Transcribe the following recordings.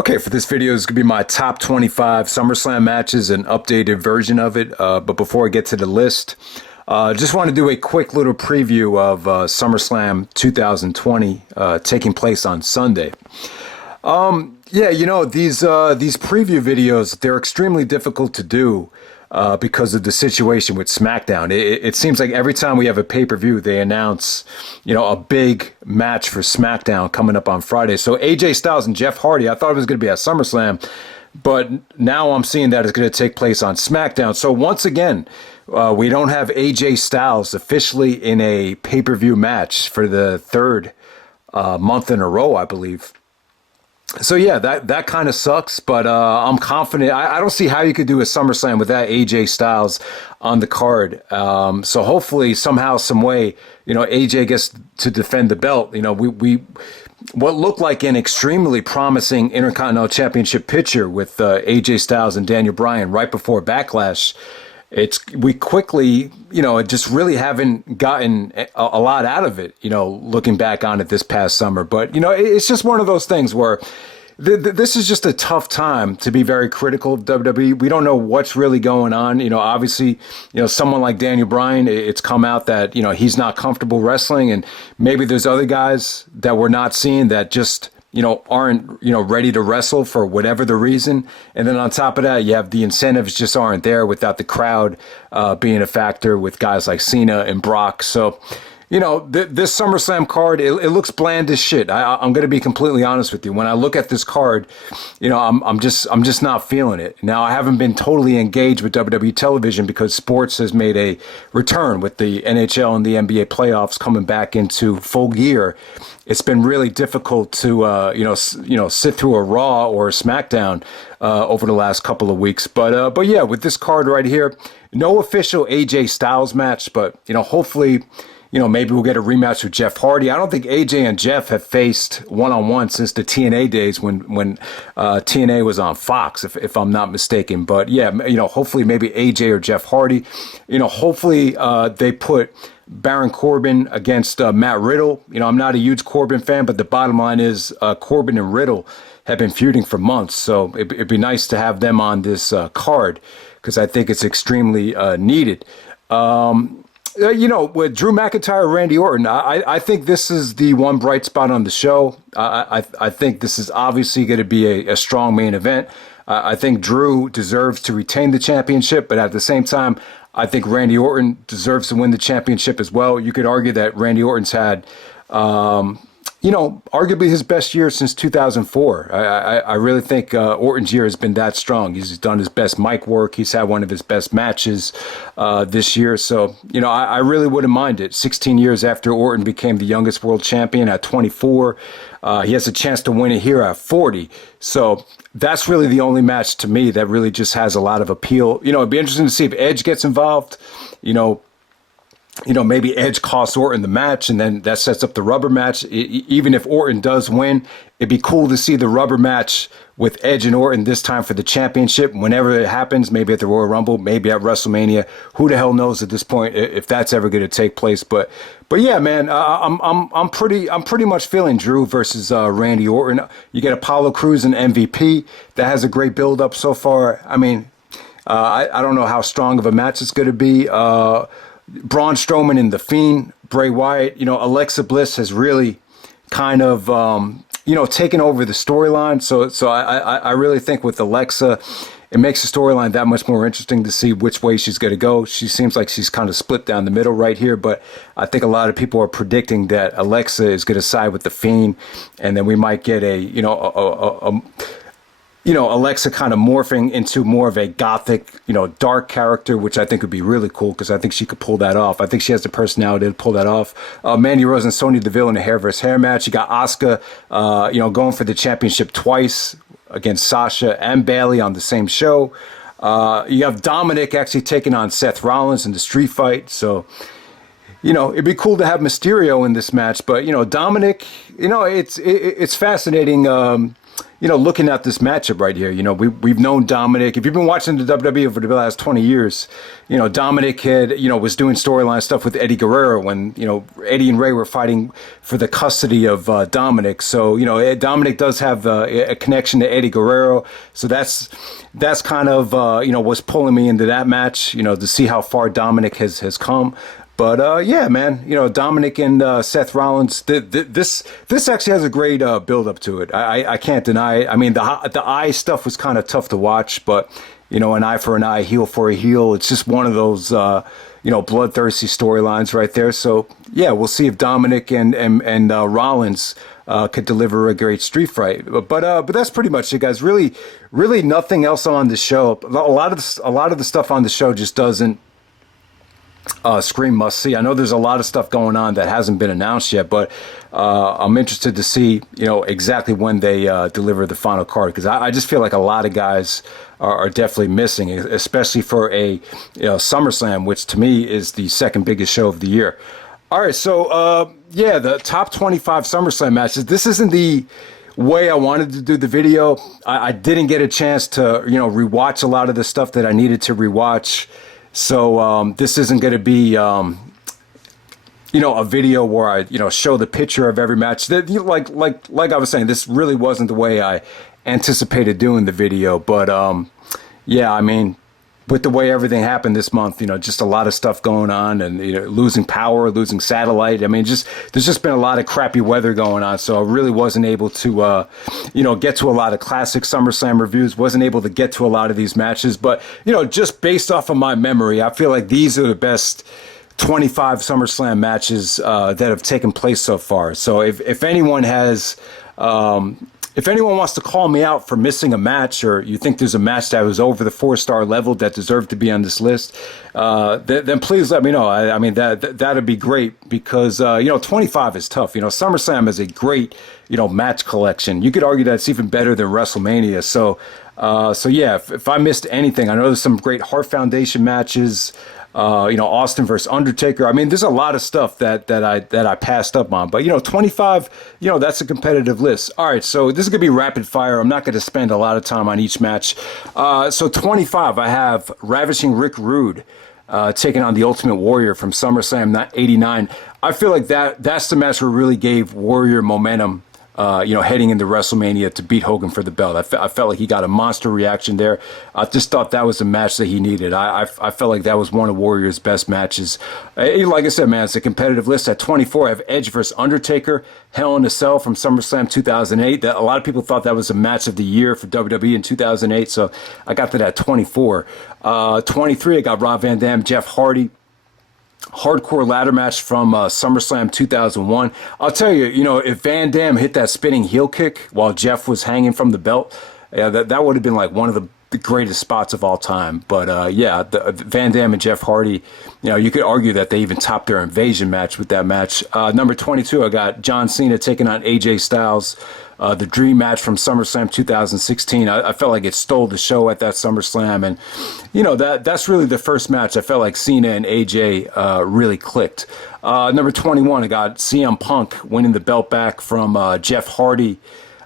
Okay, for this video, is going to be my top 25 SummerSlam matches, an updated version of it. But before I get to the list, just want to do a quick little preview of SummerSlam 2020 taking place on Sunday. Yeah, these preview videos, they're extremely difficult to do because of the situation with SmackDown. It seems like every time we have a pay-per-view, they announce, a big match for SmackDown coming up on Friday. So AJ Styles and Jeff Hardy, I thought it was going to be at SummerSlam, but now I'm seeing that it's going to take place on SmackDown. So once again, we don't have AJ Styles officially in a pay-per-view match for the third month in a row, I believe. So yeah, that kind of sucks, but I'm confident. I don't see how you could do a SummerSlam without AJ Styles on the card. So hopefully, somehow, some way, AJ gets to defend the belt. We what looked like an extremely promising Intercontinental Championship picture with AJ Styles and Daniel Bryan right before Backlash. We quickly, just really haven't gotten a lot out of it, looking back on it this past summer. But, it's just one of those things where this is just a tough time to be very critical of WWE. We don't know what's really going on. Obviously, someone like Daniel Bryan, it's come out that, he's not comfortable wrestling. And maybe there's other guys that we're not seeing that just aren't, ready to wrestle for whatever the reason. And then on top of that, you have the incentives just aren't there without the crowd being a factor with guys like Cena and Brock. So, this SummerSlam card, it looks bland as shit. I'm going to be completely honest with you. When I look at this card, I'm just not feeling it. Now, I haven't been totally engaged with WWE television because sports has made a return with the NHL and the NBA playoffs coming back into full gear. It's been really difficult to, sit through a Raw or a SmackDown over the last couple of weeks. But yeah, with this card right here, no official AJ Styles match, but, hopefully, maybe we'll get a rematch with Jeff Hardy. I don't think AJ and Jeff have faced one-on-one since the TNA days when TNA was on Fox, if I'm not mistaken. But yeah, hopefully maybe AJ or Jeff Hardy. Hopefully they put Baron Corbin against Matt Riddle. I'm not a huge Corbin fan, but the bottom line is Corbin and Riddle have been feuding for months. So it'd be nice to have them on this card because I think it's extremely needed. With Drew McIntyre, Randy Orton, I think this is the one bright spot on the show. I think this is obviously going to be a strong main event. I think Drew deserves to retain the championship, but at the same time, I think Randy Orton deserves to win the championship as well. You could argue that Randy Orton's had, arguably his best year since 2004. I really think Orton's year has been that strong. He's done his best mic work. He's had one of his best matches this year. So, I really wouldn't mind it. 16 years after Orton became the youngest world champion at 24, he has a chance to win it here at 40. So that's really the only match to me that really just has a lot of appeal. It'd be interesting to see if Edge gets involved, maybe Edge costs Orton the match, and then that sets up the rubber match. Even if Orton does win, it'd be cool to see the rubber match with Edge and Orton this time for the championship. Whenever it happens, maybe at the Royal Rumble, maybe at WrestleMania. Who the hell knows at this point if that's ever going to take place? But yeah, man, I'm pretty much feeling Drew versus Randy Orton. You get Apollo Crews and MVP that has a great build up so far. I mean, I don't know how strong of a match it's going to be. Braun Strowman and The Fiend, Bray Wyatt, Alexa Bliss has really kind of, taken over the storyline. So I really think with Alexa, it makes the storyline that much more interesting to see which way she's going to go. She seems like she's kind of split down the middle right here, but I think a lot of people are predicting that Alexa is going to side with The Fiend, and then we might get Alexa kind of morphing into more of a gothic, dark character, which I think would be really cool because I think she could pull that off. I think she has the personality to pull that off. Mandy Rose and Sonya Deville in a hair versus hair match. You got Asuka, going for the championship twice against Sasha and Bayley on the same show. You have Dominic actually taking on Seth Rollins in the street fight. So, it'd be cool to have Mysterio in this match, but Dominic, it's fascinating. looking at this matchup right here, we've known Dominic. If you've been watching the WWE over the last 20 years, Dominic had, was doing storyline stuff with Eddie Guerrero when, Eddie and Ray were fighting for the custody of Dominic. So, Dominic does have a connection to Eddie Guerrero. So that's kind of, what's pulling me into that match, to see how far Dominic has come. But yeah, man, Dominic and Seth Rollins, this actually has a great build up to it. I can't deny it. I mean, the eye stuff was kind of tough to watch, but an eye for an eye, heel for a heel. It's just one of those bloodthirsty storylines right there. So yeah, we'll see if Dominic and Rollins could deliver a great street fight. But that's pretty much it, guys. Really nothing else on the show. A lot of the stuff on the show just doesn't scream must see. I know there's a lot of stuff going on that hasn't been announced yet, but I'm interested to see exactly when they deliver the final card, because I just feel like a lot of guys are definitely missing, especially for a SummerSlam, which to me is the second biggest show of the year. All right, so yeah, the top 25 SummerSlam matches. This isn't the way I wanted to do the video. I didn't get a chance to rewatch a lot of the stuff that I needed to rewatch. So this isn't going to be, a video where I, show the picture of every match. That, like I was saying, this really wasn't the way I anticipated doing the video. But yeah, I mean, with the way everything happened this month, just a lot of stuff going on, and losing power, losing satellite. I mean, there's just been a lot of crappy weather going on, so I really wasn't able to, get to a lot of classic SummerSlam reviews. Wasn't able to get to a lot of these matches, but just based off of my memory, I feel like these are the best 25 SummerSlam matches that have taken place so far. So if anyone has. If anyone wants to call me out for missing a match, or you think there's a match that was over the 4-star level that deserved to be on this list, then please let me know. I mean, that'd be great, because 25 is tough. SummerSlam is a great match collection. You could argue that it's even better than WrestleMania. So yeah, if I missed anything, I know there's some great Heart Foundation matches. Austin versus Undertaker. I mean, there's a lot of stuff that I passed up on, but 25, that's a competitive list. All right, so this is gonna be rapid fire. I'm not gonna spend a lot of time on each match. So 25, I have Ravishing Rick Rude taking on the Ultimate Warrior from SummerSlam '89. I feel like that's the match where really gave Warrior momentum. Heading into WrestleMania to beat Hogan for the belt. I felt like he got a monster reaction there. I just thought that was the match that he needed. I felt like that was one of Warrior's best matches. Like I said, man, it's a competitive list. At 24, I have Edge versus Undertaker, Hell in a Cell from SummerSlam 2008. A lot of people thought that was a match of the year for WWE in 2008, so I got that at 24. 23, I got Rob Van Dam, Jeff Hardy. Hardcore ladder match from SummerSlam 2001. I'll tell you, if Van Dam hit that spinning heel kick while Jeff was hanging from the belt, yeah, that would have been like one of the greatest spots of all time. But yeah, Van Dam and Jeff Hardy, you could argue that they even topped their Invasion match with that match. Number 22, I got John Cena taking on AJ Styles. The Dream match from SummerSlam 2016. I felt like it stole the show at that SummerSlam, and that's really the first match I felt like Cena and AJ really clicked. Number 21, I got CM Punk winning the belt back from Jeff Hardy.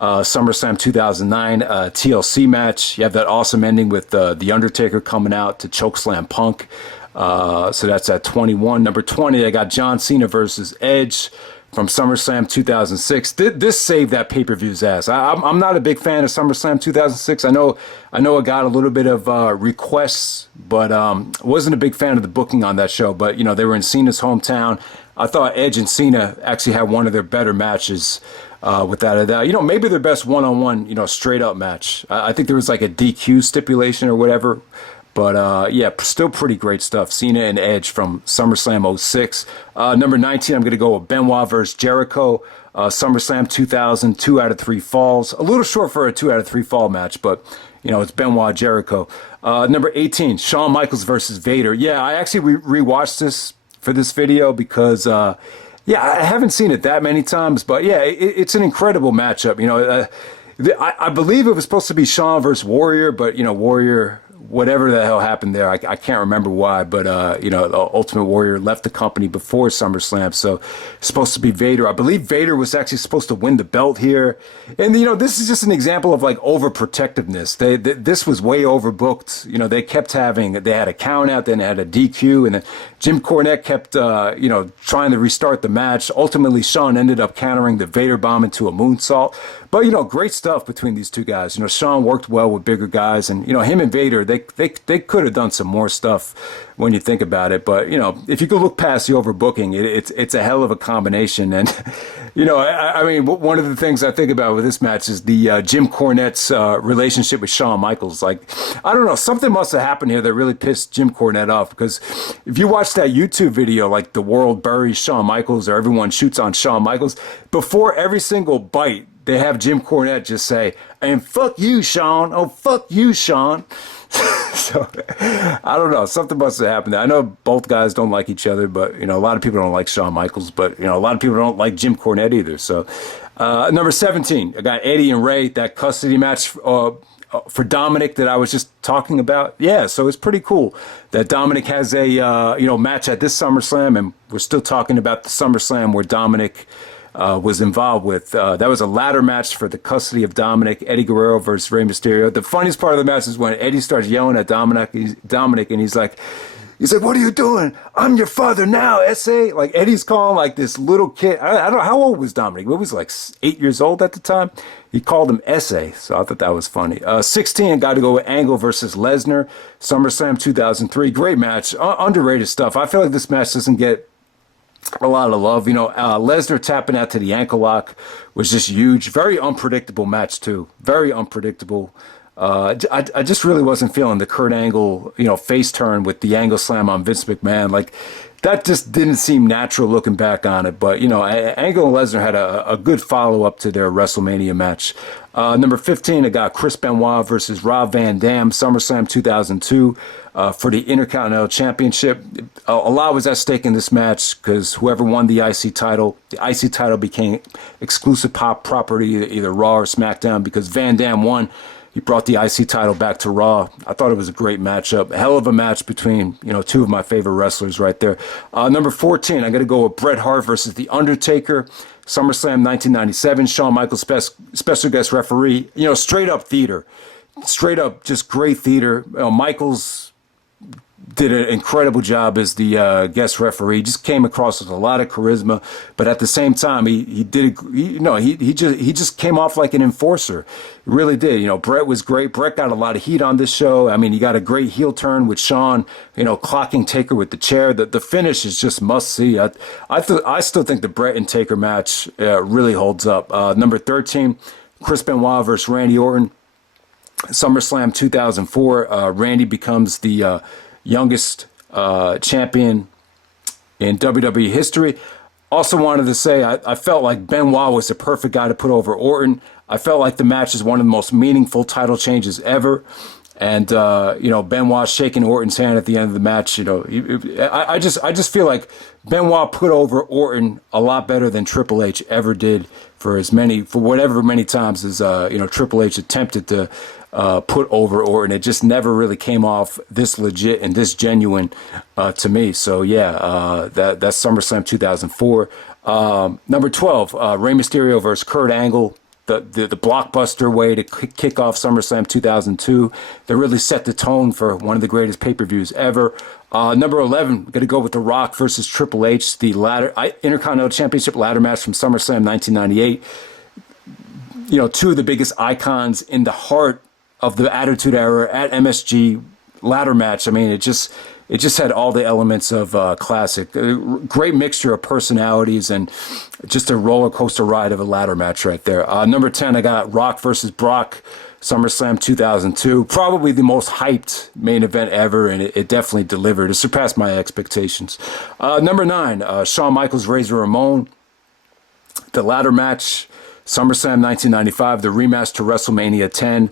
SummerSlam 2009 TLC match. You have that awesome ending with The Undertaker coming out to chokeslam Punk. So that's at 21. Number 20, I got John Cena versus Edge from SummerSlam 2006. This saved that pay-per-view's ass. I'm not a big fan of SummerSlam 2006. I know it got a little bit of requests, but wasn't a big fan of the booking on that show. But they were in Cena's hometown. I thought Edge and Cena actually had one of their better matches. Without a doubt, maybe their best one-on-one, straight-up match. I think there was like a DQ stipulation or whatever. But yeah, still pretty great stuff. Cena and Edge from SummerSlam 06. Number 19, I'm going to go with Benoit versus Jericho. SummerSlam 2000, 2 out of 3 falls. A little short for a 2 out of 3 fall match, but it's Benoit Jericho. Number 18, Shawn Michaels versus Vader. Yeah, I actually rewatched this for this video because yeah, I haven't seen it that many times, but yeah, it's an incredible matchup. I believe it was supposed to be Shawn versus Warrior, but Warrior whatever the hell happened there, I can't remember why, but you know, the Ultimate Warrior left the company before SummerSlam, so it's supposed to be Vader. I believe Vader was actually supposed to win the belt here, and you know, this is just an example of like overprotectiveness. This was way overbooked. You know, they had a count out, then they had a DQ, and then Jim Cornette kept you know, trying to restart the match. Ultimately, Shawn ended up countering the Vader bomb into a moonsault. But, you know, great stuff between these two guys. You know, Shawn worked well with bigger guys, and, you know, him and Vader, they could have done some more stuff when you think about it. But, you know, if you could look past the overbooking, it's a hell of a combination. And, you know, I mean, one of the things I think about with this match is the Jim Cornette's relationship with Shawn Michaels. Like, I don't know, something must have happened here that really pissed Jim Cornette off, because if you watch that YouTube video, like the world buries Shawn Michaels or everyone shoots on Shawn Michaels, before every single bite, they have Jim Cornette just say, and fuck you, Shawn. Oh, fuck you, Shawn. So, I don't know. Something must have happened there. I know both guys don't like each other, but, you know, a lot of people don't like Shawn Michaels, but, you know, a lot of people don't like Jim Cornette either. So, number 17, I got Eddie and Ray, that custody match for Dominic that I was just talking about. Yeah, so it's pretty cool that Dominic has a, you know, match at this SummerSlam, and we're still talking about the SummerSlam where Dominic was involved with. That was a ladder match for the custody of Dominic, Eddie Guerrero versus Rey Mysterio. The funniest part of the match is when Eddie starts yelling at Dominic, and he's like, what are you doing? I'm your father now, S.A. Like, Eddie's calling like this little kid. I don't know, how old was Dominic? He was like 8 years old at the time. He called him S.A., so I thought that was funny. 16, got to go with Angle versus Lesnar, SummerSlam 2003. Great match, underrated stuff. I feel like this match doesn't get a lot of love. You know, Lesnar tapping out to the ankle lock was just huge. Very unpredictable match, too. Very unpredictable. I just really wasn't feeling the Kurt Angle, you know, face turn with the angle slam on Vince McMahon. Like, that just didn't seem natural looking back on it. But, you know, Angle and Lesnar had a good follow-up to their WrestleMania match. Number 15, I got Chris Benoit versus Rob Van Dam, SummerSlam 2002, for the Intercontinental Championship. A lot was at stake in this match because whoever won the IC title became exclusive pop property, either Raw or SmackDown, because Van Dam won. He brought the IC title back to Raw. I thought it was a great matchup. A hell of a match between, you know, two of my favorite wrestlers right there. Number 14, I got to go with Bret Hart versus The Undertaker, SummerSlam 1997. Shawn Michaels, special guest referee. You know, straight up theater. Straight up just great theater. Michaels did an incredible job as the guest referee. Just came across with a lot of charisma, but at the same time, he just came off like an enforcer. He really did. You know, Bret was great. Bret got a lot of heat on this show. I mean, he got a great heel turn with Shawn, you know, clocking Taker with the chair. The finish is just must see. I still think the Bret and Taker match really holds up. Number 13, Chris Benoit versus Randy Orton, SummerSlam 2004. Randy becomes the youngest champion in WWE history. Also wanted to say I felt like Benoit was the perfect guy to put over Orton. I felt like the match is one of the most meaningful title changes ever. And, you know, Benoit shaking Orton's hand at the end of the match, you know, I just feel like Benoit put over Orton a lot better than Triple H ever did for whatever many times as, you know, Triple H attempted to put over Orton. It just never really came off this legit and this genuine to me. So, yeah, that's SummerSlam 2004. Number 12, Rey Mysterio versus Kurt Angle. The blockbuster way to kick off SummerSlam 2002. That really set the tone for one of the greatest pay-per-views ever. Number 11, going to go with The Rock versus Triple H, the Intercontinental Championship ladder match from SummerSlam 1998. You know, two of the biggest icons in the heart of the Attitude Era at MSG ladder match. I mean, it just had all the elements of classic. A great mixture of personalities and just a roller coaster ride of a ladder match right there. Number 10, I got Rock versus Brock, SummerSlam 2002. Probably the most hyped main event ever, and it definitely delivered. It surpassed my expectations. Number 9, Shawn Michaels, Razor Ramon. The ladder match, SummerSlam 1995, the rematch to WrestleMania 10.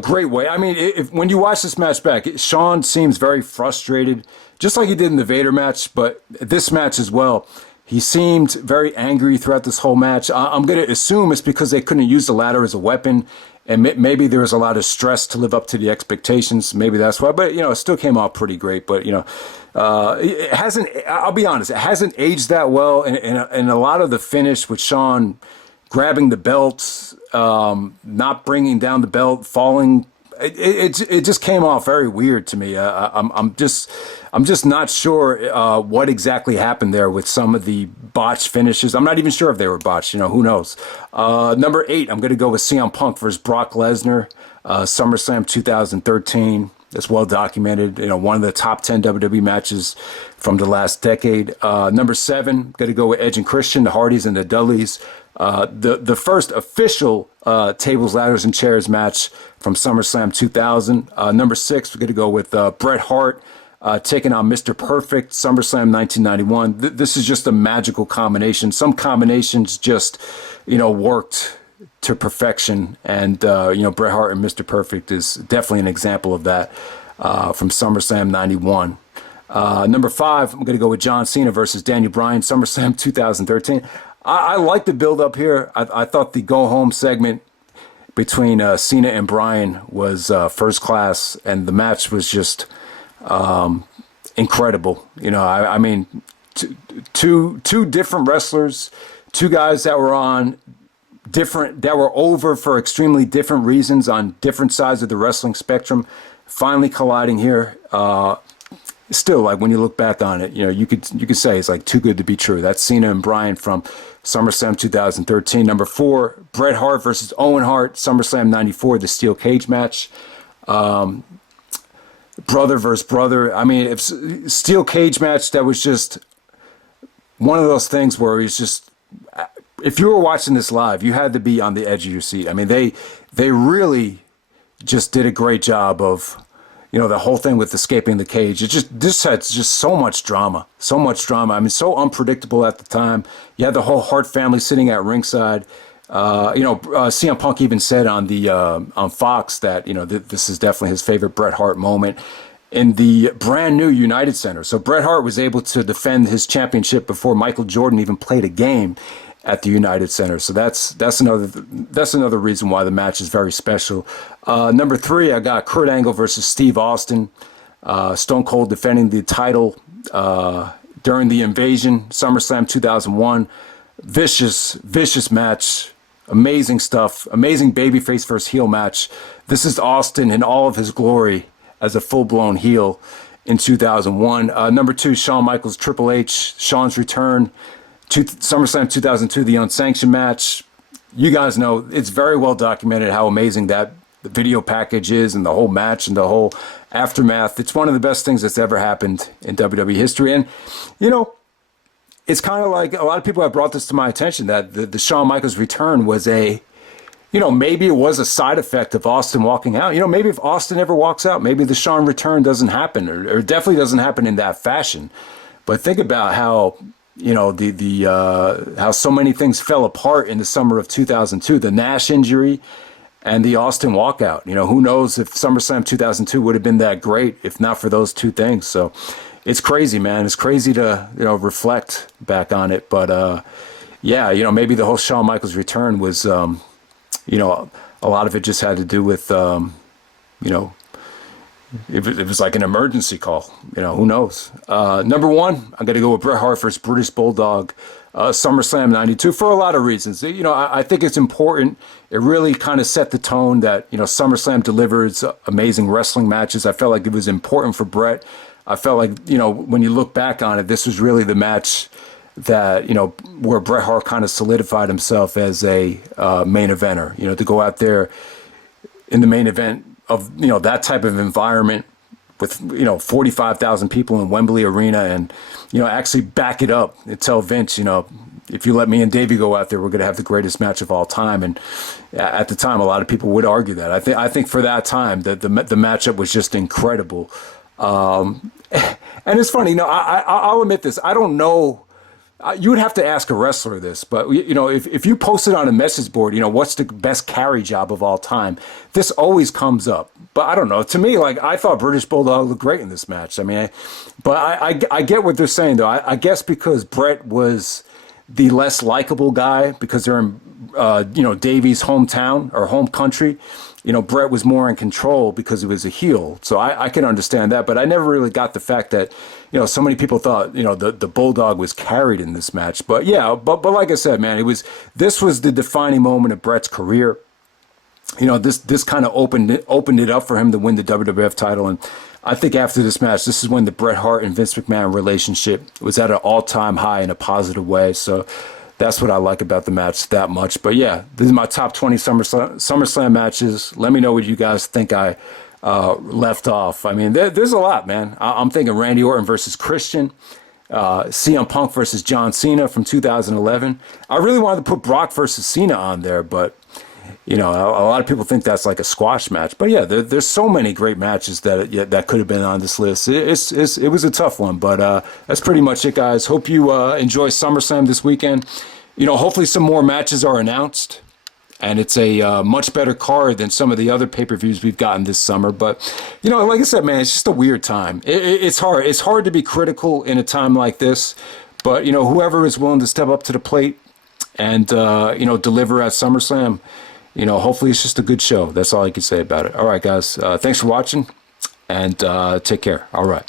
Great way. I mean, when you watch this match back, Shawn seems very frustrated, just like he did in the Vader match, but this match as well. He seemed very angry throughout this whole match. I'm going to assume it's because they couldn't use the ladder as a weapon, and maybe there was a lot of stress to live up to the expectations. Maybe that's why. But, it still came off pretty great. But, it hasn't, I'll be honest, it hasn't aged that well. And a lot of the finish with Shawn grabbing the belt, not bringing down the belt, falling, it just came off very weird to me. I'm just not sure what exactly happened there with some of the botched finishes. I'm not even sure if they were botched. Who knows? Number 8, I'm going to go with CM Punk versus Brock Lesnar, SummerSlam 2013. That's well documented. One of the top 10 WWE matches from the last decade. Number 7, going to go with Edge and Christian, the Hardys and the Dudleys. The first official tables, ladders, and chairs match from SummerSlam 2000. Number 6, we're going to go with Bret Hart taking on Mr. Perfect, SummerSlam 1991. This is just a magical combination. Some combinations just, worked to perfection. And, Bret Hart and Mr. Perfect is definitely an example of that from SummerSlam 91. Number 5, I'm going to go with John Cena versus Daniel Bryan, SummerSlam 2013. I like the build up here. I thought the go home segment between Cena and Bryan was first class, and the match was just incredible. I mean, two different wrestlers, two guys that were over for extremely different reasons on different sides of the wrestling spectrum, finally colliding here. Still, like when you look back on it, you could say it's like too good to be true. That's Cena and Bryan from SummerSlam 2013. Number 4, Bret Hart versus Owen Hart, SummerSlam 94, the steel cage match. Brother versus brother. I mean, if steel cage match, that was just one of those things where it's just, if you were watching this live, you had to be on the edge of your seat. I mean, they really just did a great job of, the whole thing with escaping the cage. This had just so much drama. I mean, so unpredictable at the time. You had the whole Hart family sitting at ringside. CM Punk even said on Fox that, this is definitely his favorite Bret Hart moment in the brand new United Center. So Bret Hart was able to defend his championship before Michael Jordan even played a game at the United Center. So that's another reason why the match is very special. Number 3, I got Kurt Angle versus Steve Austin. Stone Cold defending the title during the Invasion, SummerSlam 2001. Vicious match. Amazing stuff. Amazing babyface versus heel match. This is Austin in all of his glory as a full-blown heel in 2001. Number 2, Shawn Michaels, Triple H, Shawn's return. SummerSlam 2002, the unsanctioned match. You guys know it's very well documented how amazing that the video package is and the whole match and the whole aftermath. It's one of the best things that's ever happened in WWE history. And, it's kind of like a lot of people have brought this to my attention that the Shawn Michaels return was maybe it was a side effect of Austin walking out. Maybe if Austin ever walks out, maybe the Shawn return doesn't happen or definitely doesn't happen in that fashion. But think about how, how so many things fell apart in the summer of 2002, the Nash injury and the Austin walkout. Who knows if SummerSlam 2002 would have been that great if not for those two things. So it's crazy, man. It's crazy to, reflect back on it. But, maybe the whole Shawn Michaels return was, a lot of it just had to do with, it was like an emergency call. Who knows? Number 1, I'm going to go with Bret Hart versus British Bulldog, SummerSlam 92 for a lot of reasons. I think it's important. It really kind of set the tone that, SummerSlam delivers amazing wrestling matches. I felt like it was important for Bret. I felt like, when you look back on it, this was really the match that, where Bret Hart kind of solidified himself as a main eventer, to go out there in the main event of, that type of environment with, 45,000 people in Wembley Arena and, actually back it up and tell Vince, if you let me and Davey go out there, we're going to have the greatest match of all time. And at the time, a lot of people would argue that. I think for that time, the matchup was just incredible. And it's funny, I'll admit this. I don't know. You would have to ask a wrestler this, but if you post it on a message board, what's the best carry job of all time? This always comes up. But I don't know. To me, I thought British Bulldog looked great in this match. I mean, I get what they're saying though. I guess because Bret was the less likable guy because they're in, Davey's hometown or home country. Brett was more in control because he was a heel. So I can understand that, but I never really got the fact that, so many people thought, the Bulldog was carried in this match. But yeah, but like I said, man, this was the defining moment of Brett's career. This kind of opened it up for him to win the WWF title. And I think after this match, this is when the Bret Hart and Vince McMahon relationship was at an all-time high in a positive way. So that's what I like about the match that much. But yeah, this is my top 20 SummerSlam matches. Let me know what you guys think I left off. I mean, there's a lot, man. I'm thinking Randy Orton versus Christian, CM Punk versus John Cena from 2011. I really wanted to put Brock versus Cena on there, but a lot of people think that's like a squash match. But yeah, there's so many great matches that could have been on this list. It was a tough one, but that's pretty much it, guys. Hope you enjoy SummerSlam this weekend. Hopefully some more matches are announced, and it's a much better card than some of the other pay-per-views we've gotten this summer. But, like I said, man, it's just a weird time. It's hard. It's hard to be critical in a time like this. But, whoever is willing to step up to the plate and, deliver at SummerSlam, hopefully it's just a good show. That's all I can say about it. All right, guys. Thanks for watching, and take care. All right.